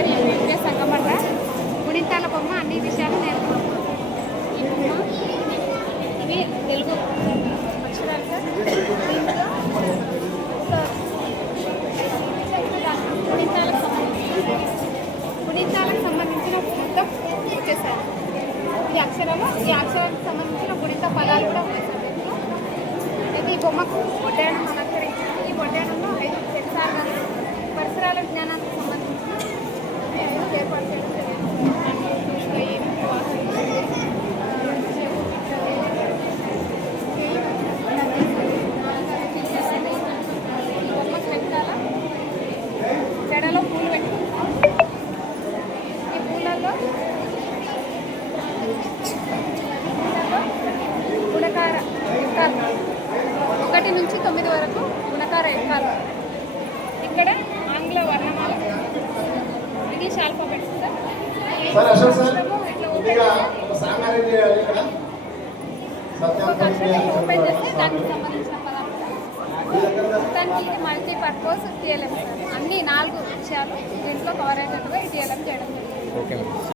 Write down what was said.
పేరు ఎంపీకే సంగమంట. గుణింతాల బొమ్మ అన్ని విషయాలు నేర్పుతాం. ఈ బొమ్మ ఇవి తెలుగు అక్షరాలు సార్. దీంట్లో గుణింతాలకు సంబంధించిన మొత్తం వచ్చేసారు. ఈ అక్షరాలకు సంబంధించిన గుణిత పదాలు కూడా ఉన్నాయి సార్. దీంట్లో అయితే ఈ బొమ్మకు వడ్డానం అలంకరించారు. ఈ వడ్డానంలో 5 సెన్సార్లు పరిసరాల జ్ఞానానికి సంబంధించిన 5 ఏర్పాటు చేయడం జరిగింది. ఈ బొమ్మకు వెనకాల జడలో పూలు పెట్టుకుంటాం. ఈ పూలల్లో గుణకార ఎక్కాలు 1 నుంచి 9 వరకు గుణకార ఎక్కాలు. ఇక్కడ ఆంగ్ల వర్ణమాల, ఇంగ్లీష్ ఆల్ఫాబెట్స్ సార్. ఓపెన్ చేస్తే దానికి సంబంధించిన పదాలు మొత్తానికి ఇది మల్టీపర్పస్ టీఎల్ఎం సార్. అన్ని 4 విషయాలు దీంట్లో కవర్ అయినట్టుగా ఈ టీఎల్ఎం చేయడం జరిగింది.